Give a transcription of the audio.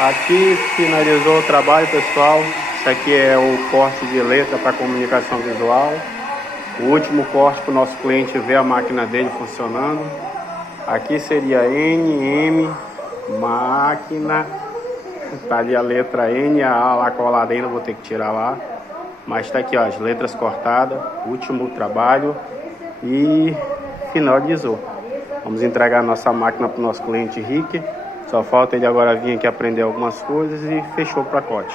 Aqui finalizou o trabalho, pessoal. Isso aqui é o corte de letra para comunicação visual. O último corte para o nosso cliente ver a máquina dele funcionando. Aqui seria NM, máquina. Tá ali a letra N, a A lá colada ainda, vou ter que tirar lá. Mas tá aqui, ó, as letras cortadas. Último trabalho e finalizou. Vamos entregar a nossa máquina para o nosso cliente Rick. Só falta ele agora vir aqui aprender algumas coisas e fechou o pacote.